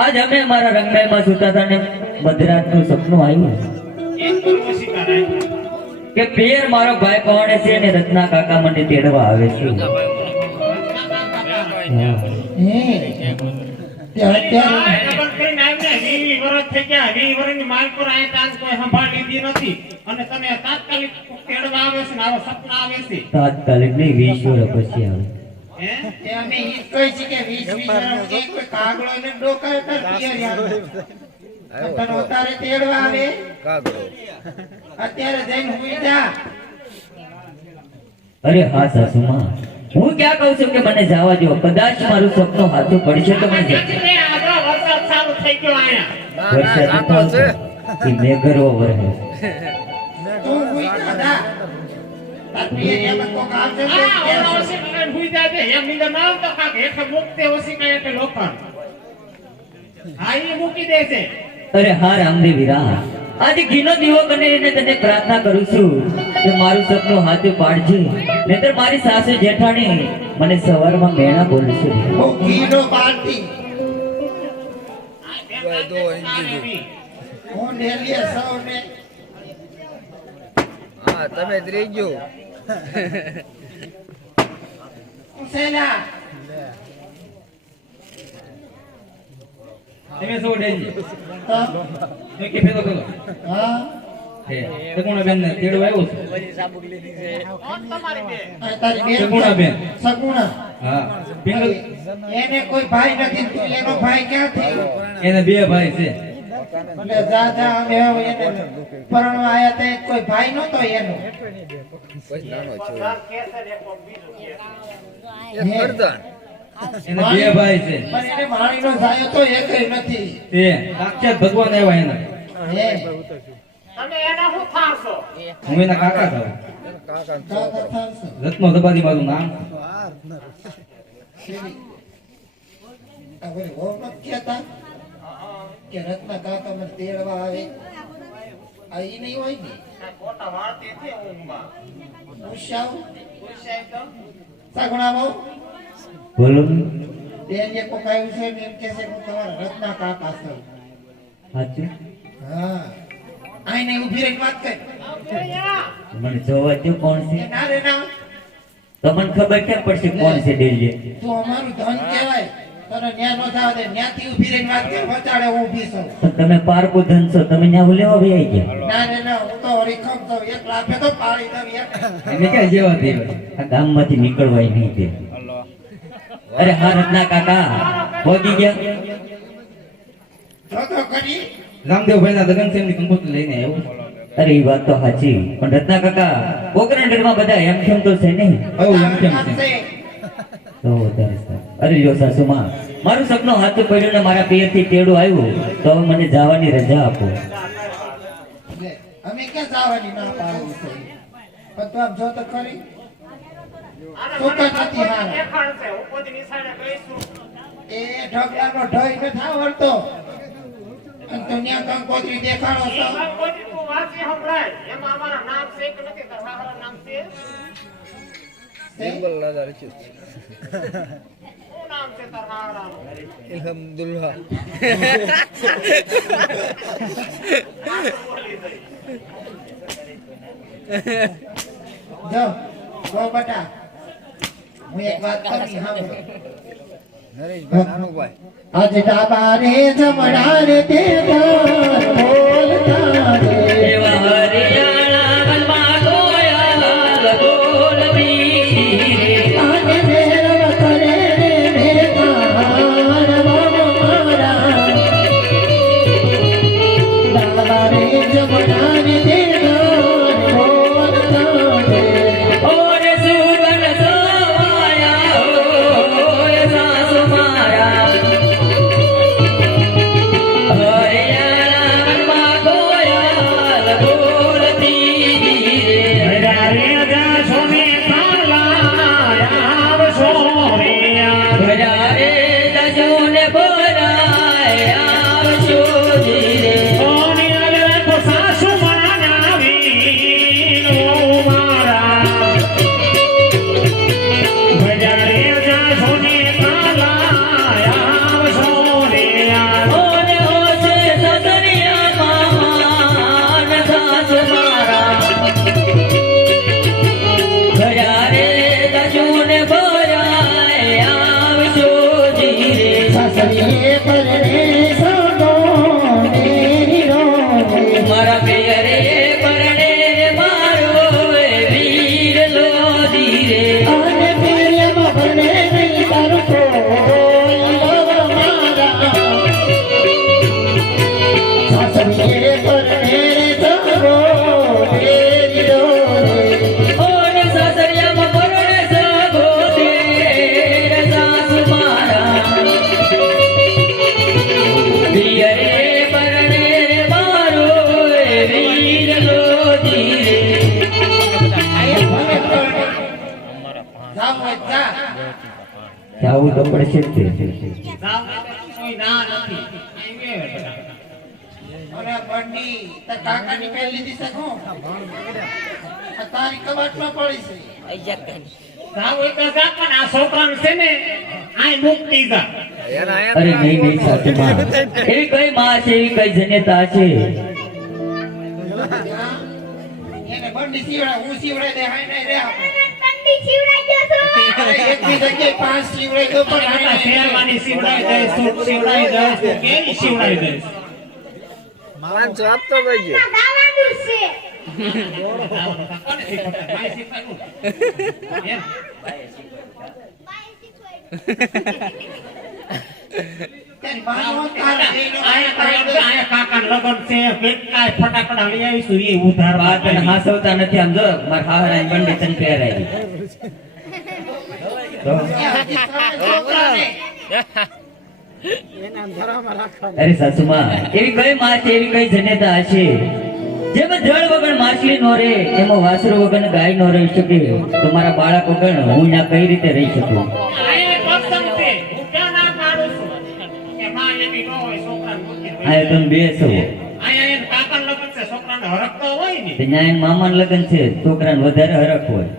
આજ અમે મારા રંગમહેલમાં સુતા હતા ને મધરાતનું સપનું આવ્યું કે પેર મારો ભાઈ પહોંચે છે અને રત્ના કાકા મને તેડવા આવે છે. તાત્કાલિક નહીં 20 વર્ષ પછી આવે. અમે ઈ કહી છે કે 20 વર્ષ કોઈ કાગળો ને ડોકાય કર પિયર આવે તને ઉતારે તેડવા આવે કાગળો અત્યારે જઈને હુઈ જા. અરે હા સાસુમાં, હું ક્યાં કહું છું કે મને જવા દો. કદાચ મારું સપનું હાથું પડશે તો મને વરસાદ ચાલુ થઈ ગયો આયા વરસાદ છે મેઘરો વરસે તું હુઈ જા. તારી એમ કો કામ છે હુઈ જા દે એમ નીંદર ના આવતો કાક હેઠે મુકતે ઓસી કઈ એટલે લોખંડ આઈ મૂકી દે છે. અરે હા રામદેવ વીરા, આજે ઘીનો દીવો કરીને તને પ્રાર્થના કરું છું કે મારું સપનું હાથું પાડજે, નહીતર મારી સાસુ જેઠાણી મને સવારમાં મેણા બોલશે. ઓ ઘીનો પાડતી હું નેલીએ સૌને હા તમે જ રહેજો. સેલા તમે શું ડેજી હા મે કે ફેરો કરો હે સગુણા બેન ને તેડવા આવ્યો છું. તમારી બે તારી બે સગુણા બેન સગુણા હા પિંગલ એને કોઈ ભાઈ નથી, તું એનો ભાઈ ક્યાંથી? એને બે ભાઈ છે. એટલે જા જા અમે હવે એને પરણવા આયા તે કોઈ ભાઈ નતો એનો. કોઈ નાનો છે હે. એક ગરદન એને બે ભાઈ છે. પણ એને માણીનો જાયો તો એકેય નથી. તે સાક્ષાત ભગવાન આવ્યા એના. હે તમે એના હું થાશો? હું એના કાકા થાવ. કાકા કાકા થાશો. રત્નો દબાદી મારું નામ. આ બોલી હોમ નથી કહેતા કે રત્ના કાકા મને તેડવા આવે. આ ઈ નહીં હોય ને કોટા વાળતી હતી ઊંઘમાં. ઉષાવ તો સગુણા બહુ બોલો બેન જે કોક આવ્યું છે ને એમ કે છે કે હું તમારા રત્ના કાકા છું. સાચું? હા આઈને ઊભી રહીને વાત કર. મને જોવા દો કોણ છે. ના રે ના તમને ખબર કેમ પડશે કોણ છે ડેલી? તું અમારું ધન કહેવાય. તને ન્યા નો જાવ દે, ન્યાથી ઊભી રહીને વાત કર. વચાડે હું ઊભી છું. તમે પારકો ધન છો, તમે ન્યા લેવા ભાઈ આવી ગયા. ના રે ના હું તો હરીખમ છું. એક લાફે તો પાડી દઉં એક. એને ક્યાં જેવા દેવા. આ ગામમાંથી નીકળવાય નહીં દે. અરે હા રત્ના કાકા પહોંચી ગયા. જો તો કરી રામદેવભાઈ ના લગન છે એમની કંકોત્રી લઈને આવ્યો. અરે એ વાત તો સાચી, પણ રત્ના કાકા પોકરણગઢમાં બધા એમ કેમ તો છે નહીં. આવું એમ કેમ છે. તો વધારે સારું. અરે જો સાસુમાં, મારું સપનું હાથું પડ્યું ને મારા પિયરથી તેડું આવ્યું, તો હવે મને જવાની રજા આપો. લે, અમે ક્યાં જવાની ના પાડવી છે? પણ તું આમ જો તો ખરી તું તો નથી હારા. એ ઢગલાનો ઢઈ ન થાવડતો અને તું ન્યા કંકોત્રી દેખાડો છો. સિંગલ લાદા છે અલ્હમ્દુલિલ્લાહ. જો જો બટા હું એક વાત કરી સાંભળો. નરેશભાઈ નાનુભાઈ આજ ડાબા રે જમણા રે તે બોલતા રે એવા હરિયાણા વનમાં ગોયા ગોલ બીરે. આને મેરવ કરે રે ભેગાર મારા ડાબા રે જમણા રે તે બોલતા રે ઓરે સુગન સવાયા ઓય સાસુ મારા હરિયાણા વનમાં સાસરીએ પરણે સગો મેરી રો મારા પિયરે પરણે મારો વીર લો ધીરે અને પ્રેમમાં ભણે નહીં તારો કોઈ મારા સાસરીએ પરણે સગો મેરી રો ઓને સાસરિયામાં પરણે સગો તેરે સાસુ મારા પિયરે પરણે મારો વીર લો ધીરે જાવું તો પડશે જ તે. કોઈ ના નથી અરે બંડી તે કાકાની પહેલી દીસે હું તારી કબાટમાં પડી છે જાવ હોય તો જા, પણ આ છોકરાને છે ને આય મુક્તિ જા. અરે નહીં નહીં સાચું માં એવી કઈ માં છે એવી કઈ જન્યતા છે એને બંડી સીવડા હું સીવડાઈ દે હાય નહીં રે આપણે ઠંડી શિવડાઈ ગયો છો અરે એક બી જગ્યાએ પાંચ સીવડાઈ દો પણ આટલા શેરવાની સીવડાઈ દઈશ, સૂટ સીવડાઈ દઈશ, તું કેવી સીવડાઈ દઈશ? 500 આપતો જજો. દાવાનું છે કોને શીખવાડે? માય શીખવાડ્યું? એમ? બાઈ શીખવાડ્યું. તારી બાનો તારે દેનો આયા કાકાના લગન છે, કેટલાય ફટાકડા લઈ આવીશું, એ ઉધાર બા તને હાસવતા નથી આમ જો માર હાવરાની બંડી તને પહેરાવી તો છોકરાને અરે સાસુમાં એવી કઈ માં છે એવી કઈ જન્યતા હશે જેમાં જળ વગર માછલી નો રહે એમાં વાસરો વગર ગાય નો રહી શકે તો મારા બાળક વગર હું ના કઈ રીતે રહી શકું આયા પસંદ છે, હું ક્યાં ના પાડું છું કે માં એવી ન હોય, છોકરાને મૂકી દે. આ તમે બેસો આયા એને કાકાના લગન છે, છોકરાને હરખતો હોય ને. તે ન્યાય મામાન લગન છે છોકરાને વધારે હરખ હોય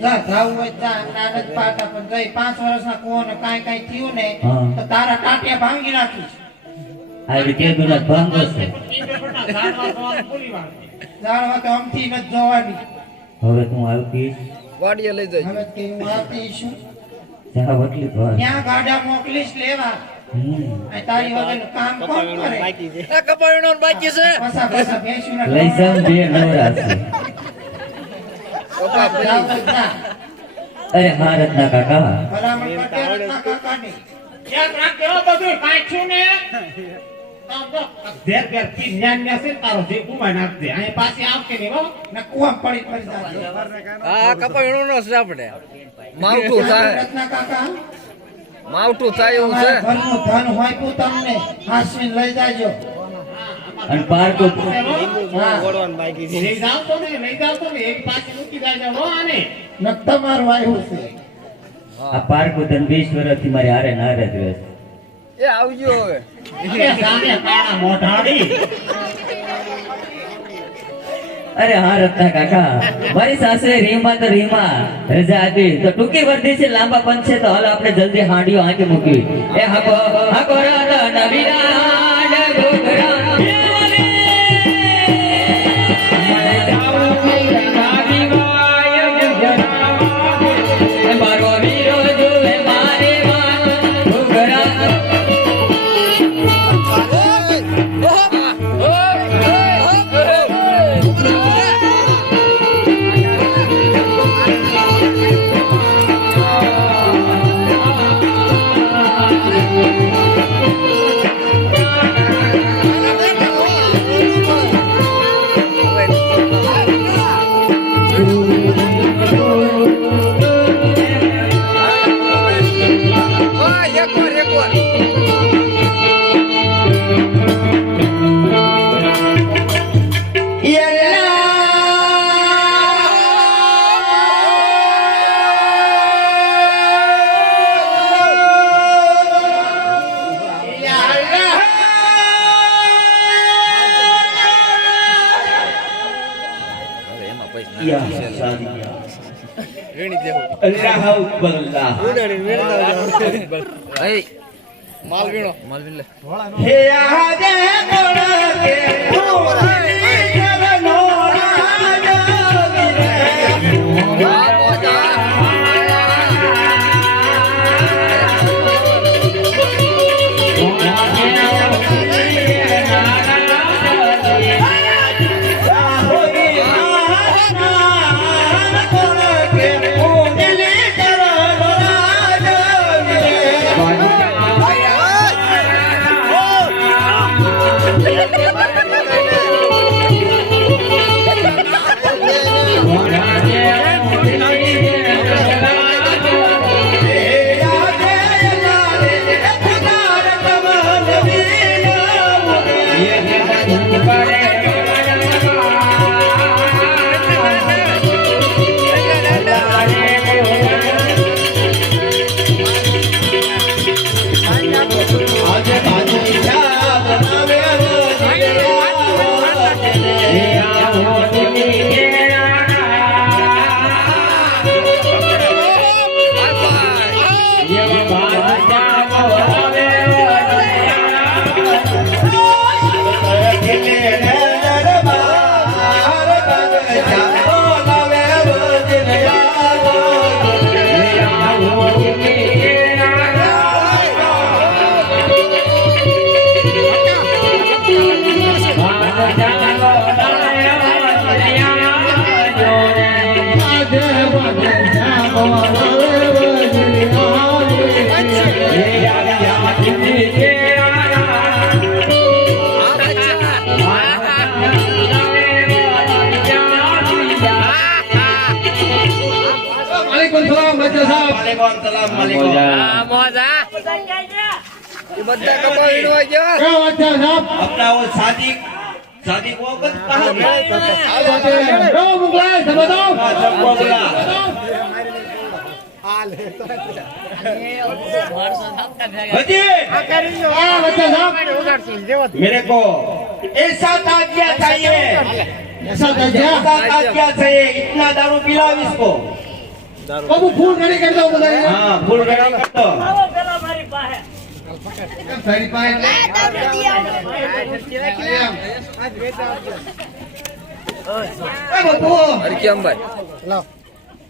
જા જાવ હોય જા નાનક પાટા પણ જઈ 5 વર્ષના કોને કાઈ કાઈ થયું ને હા. તો તારા ટાટિયા ભાંગી નાખીશ આવી કેદુના ભાંગો છે ઝાડવા જોવાનું ભૂલી વાળું. જાણવા તો અમથી ન જોવાની હવે તું આવતી વાડીએ લઈ જજો. હવે કે હું આવતી છું જા વટલી ભાર ત્યાં ગાડા મોકલીશ લેવા આ તારી વગરનું કામ કોણ કરે આ કપાળનો બાકી છે. પસા પસા ભેંસુના લઈ જાઉં બે નવરા છે કપા જાવ પડી. તો જા અરે ભારતના કાકા ભલામણ કરતે રત્ના કાકાની યાદ રાખજો હો બધું, કાંઈ થયું ને તો તો ઘેર ઘેર થી ન્યાન ન્યા છે ને તારો જે ગુમાઈ નાખજે. અહીં પાછી આવશે નહીં હો. ને કુવા પડી પડી જાજે આ કપાળનો નો છે આપણે. માવઠું થાય, રત્ના કાકા માવઠું થાય એવું છે. તમારા ઘરનું ધન હોય તો તમને હાસવીને લઈ જાજો અને પાર્કો હા લઈ જાવ તો ને, લઈ જાવ તો ને, એક પાછી મૂકી દેજો હો આને. ન તમારું આવ્યું છે આ પાર્કો તને 20 વર્ષથી મારી હારે ને હારે જ રહે છે. એ આવજો હવે. અરે સામે કાળા મોઢાડી. અરે હા રત્ના કાકા મારી સાસરે રીમાં તો રીમાં રજા હતી તો ટૂંકી વર્ધી છે લાંબા પંચ છે તો હાલ આપણે જલ્દી હાંડીઓ આંકે મૂકી એ હકો હકો રાધા નવીરાડ ઘોઘરા મારો વીરો જોવે મારે વાત ઘોઘરા એકવાર. હવે એમાં પૈસા રેણી દેવો. એ માલ વીણો, માલ વીણ લે. હે આજે કોણ કે પૂરી કરનો રાજો આ બોજા. આ મોજા એ બધા કપાવીને હોય ગયો क्या बात है साहब अपना वो शादी शादी वो वक्त कहाँ गया रो मुगलाय सब बताओ सबको बुला बच्चे हाँ बच्चा साहब मेरे को ऐसा ताजिया चाहिए ऐसा कर दिया ऐसा ताजिया चाहिए इतना दारू पिलाओ इसको बाबू फूल रेडी कर दो बताइए हाँ फुल रेडी कर दो सारी पाए बाबू હરક્યામભાઈ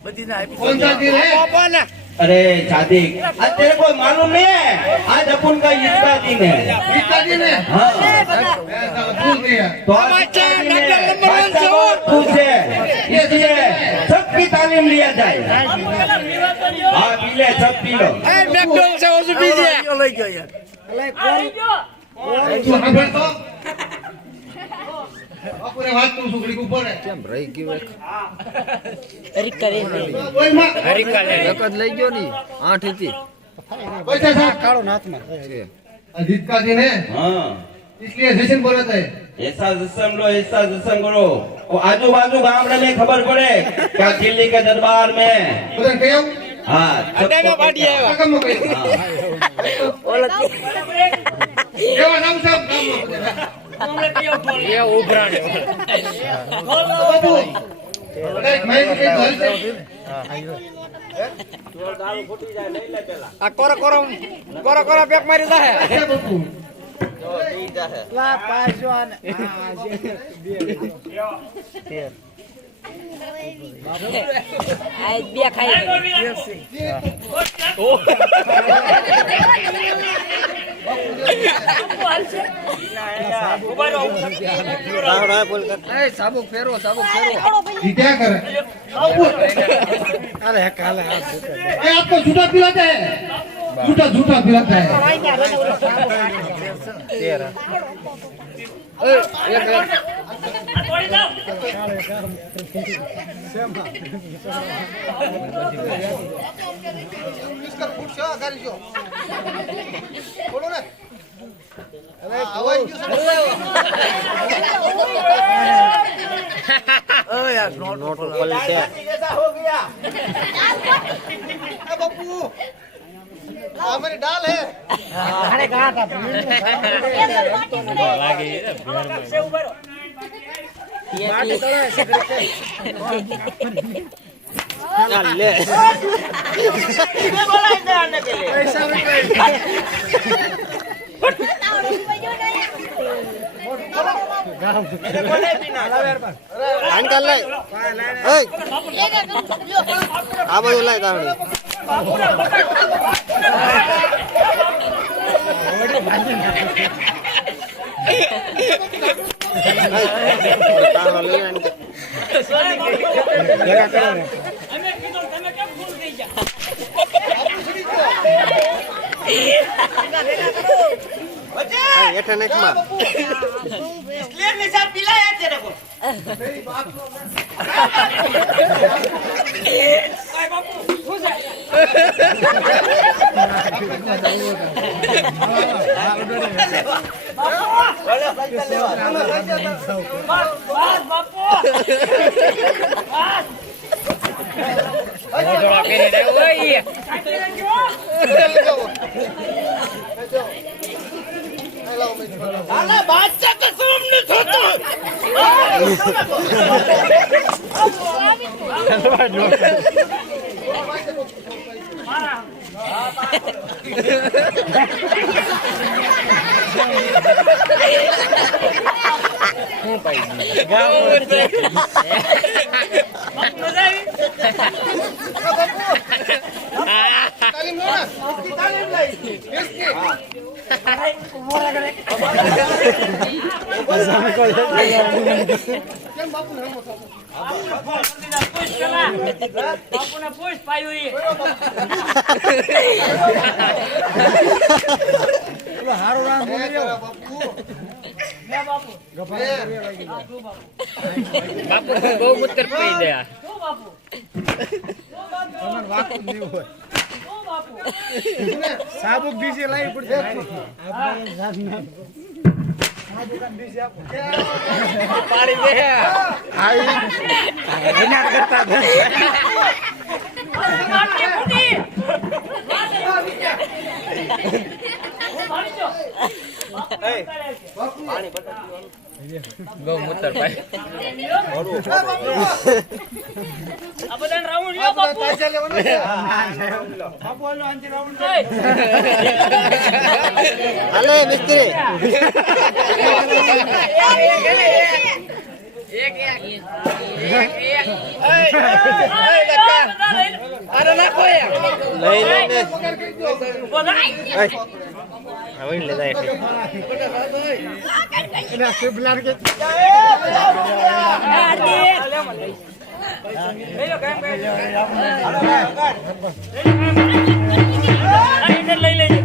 कौन सा दिल है अरे शादी आज तेरे को मालूम नहीं है आज अपन का इसका दिन है कितना दिन है हाँ ऐसा फूल दिया तो आज इसका दिन है। बच्चा बहुत खुश है इसलिए सबकी तालीम लिया जाए हाँ पी ले सब पी लो तू हमें तो अपने हाथ तू सुगड़ी को ऊपर है કેમ રહી ગયું बोल मां એક જ લઈ ગયો ની 8 હતી बच्चा साहब काढ़ो नाथ में अजीत का दिन है हाँ इसलिए सेशन बोलता है ऐसा जश्न लो ऐसा जश्न करो वो आजू बाजू गाँव में खबर पड़े क्या दिल्ली के दरबार में उधर गया हाँ सबको कम हो गई ये नाम सब એ ઉભરાણે बाबू मैं के घर से આ કોરો કોરો કોરો કોરો બેક મારી દે अच्छा बाबू એ સાબુ ફેરો ये क्या करे ये आपको झूठा पिलाता है झूठा झूठा पिलाता है ऐसा हो गया हमारी डाल है આ બધું લાય તાવડી હેઠા નેકમાં इसलिए निशा पिलाया तेरे को બહુ મુત્તર પડી ગયા સાબુક ડીજે લાવી પડશે પાડી દે વિનાર કરતા ગૌમૂત્ર ભાઈ આ બધા રાઉન્ડ લ્યો બાપુ હાલે મિસ્ત્રી અરે નાખો લઈ લઈને હવે લે જાય એના સિબલાર કે લઈ લેજો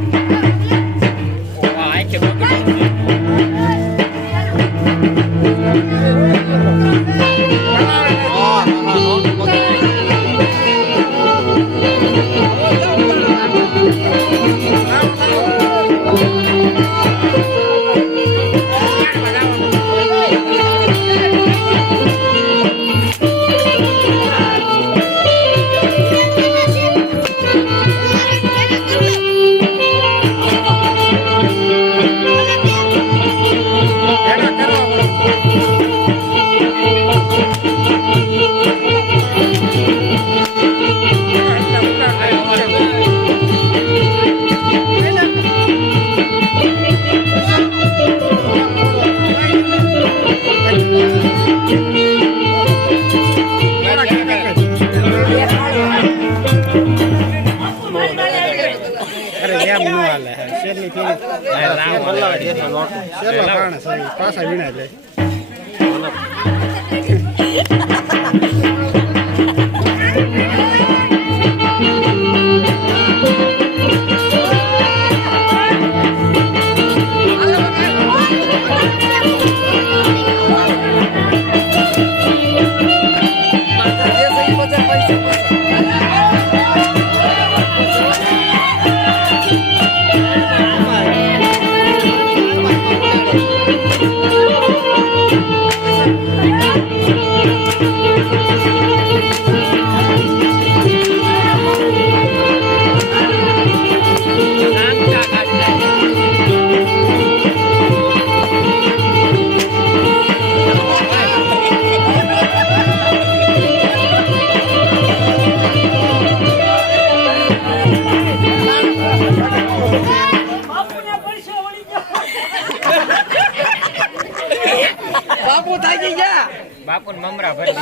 પાછા વીણા જાય બાપુ થાકી ગયા બાપુ મમરા ભરી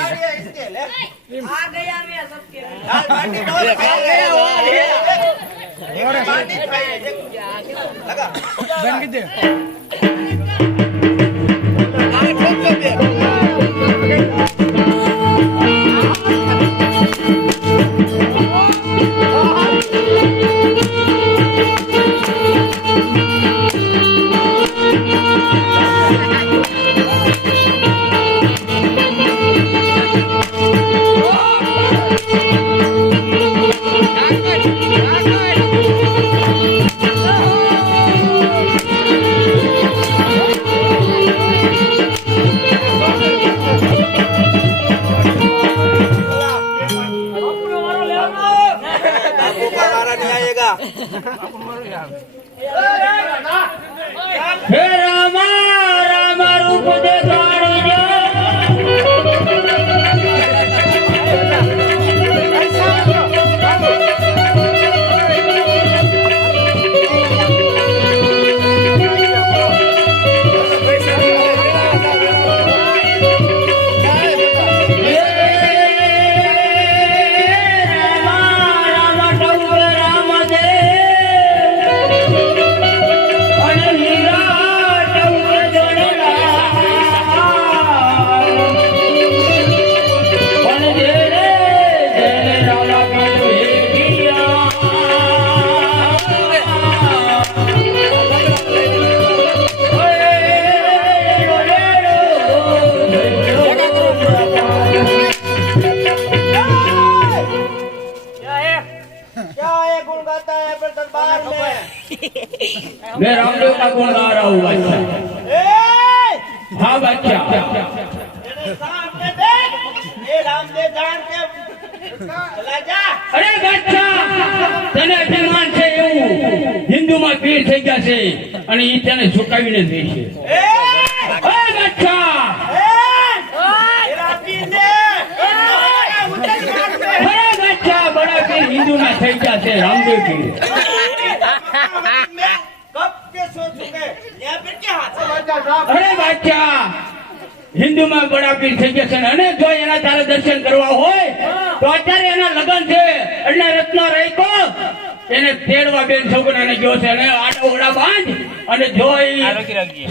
હે રામા રામા રૂપ દેખાડી રામા मैं रामदेव का गुण गा रहा हूँ बादशाह। हाँ बादशाह, सामने देख ये रामदेव जान के चला जा अरे બાદશાહ, તને અભિમાન છે એવું હિન્દુમાં પીર થઈ ગયા છે અને ઈ તને ઝુકાવીને જ રહેશે. ए અરે બાદશાહ, तेरा पीर ने उधर मार दे અરે બાદશાહ, બડા પીર હિન્દુના થઈ ગયા છે રામદેવ પીર. मैं कब के सो चुके यहाँ पे क्या हाथ અરે બાદશાહ, હિન્દુમાં બડા પીર થઈ ગયા છે અને જો એના તારે દર્શન કરવા હોય તો અત્યારે એના લગ્ન છે એટલે રત્ન રાખ્યો એને તેડવા બેન સગુણાને ગયો છે અને આડા ઓડા બાંધ અને જો ઈ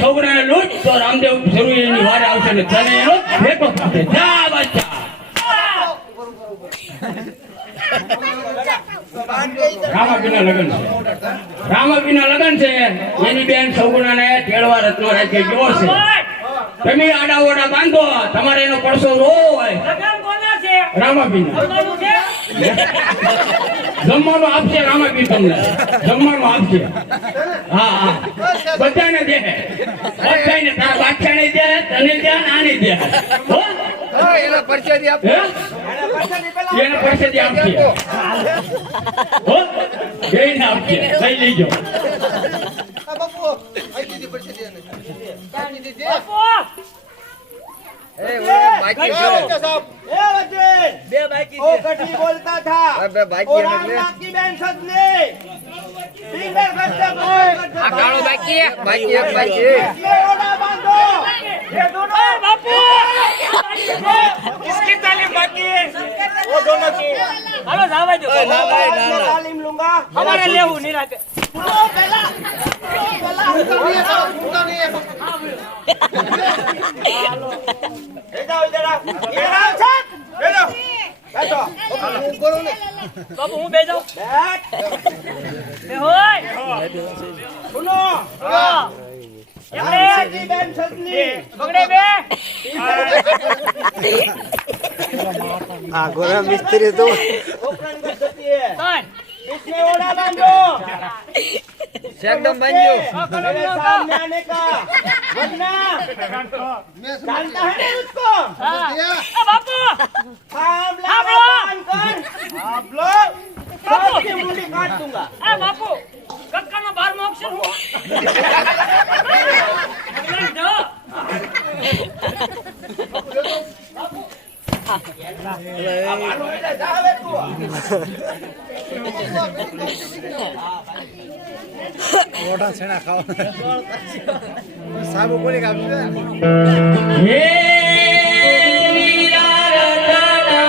સગુણાને લૂંટ તો રામદેવ શરૂ એની વારે આવશે ને તને એનો ભેટો થશે. જા બાદશાહ. રામાપીના લગ્ન છે, રામાપીના લગ્ન છે એની બેન સગુણાને તેડવા રત્ન રાખી ગયો છે. તમે આડા ઓડા બાંધો, તમારે એનો પડસો રોવો હોય લગન કોના છે? રામાપીના કોનાનું છે? જમવાનું આપશે રામાપીર તમને, જમવાનું આપશે. હા હા, બધાને દે, બધાને, તારા બાદશાહને દે, તને દે, આને દે. હો? એના પરચેદી આપ હે? એને પરસેદી આપશે. હો? બેયને આપશે, લઈ લેજો. બાપુ આઈ દીધી પરચેદી એને કાની દીધી બાપુ, बाकी बे बाकी ओ कटी बोलता था बे बाकी और रामनाथ की बहन सजने सिंगर करते आ कालो बाकी बाकी ये ओला बांधो ये दोनों બાપુ, किसकी तालीम बाकी है वो दोनों की હાલો જાવા દો. ना भाई ना तालीम लूंगा અમારે લેવું નિરાતે. जाओ इधर आओ ये राम साहब बैठो बैठो करो ने બાપુ હું બે જાઉં. बैठ બે હોય. सुनो હા. रामनाथ की बहन सजनी બગડે બે. गोरा मिस्त्री तो ओपन कर देती है ત્રણ. इसमें ओला बांधो एकदम बांधो मेरे सामने आने का वरना जानता है ना उसको હા. એ બાપુ, हम हाँ, लोग बोलो। बांध कर आप लोग सबकी मुंडी काट दूंगा એ બાપુ, કક્કાનો 12મો અક્ષર હું. જો. जावे तू ઓઢા છેણા ખાવા સાબુ કોની કાપ્યું હે વીરા રતના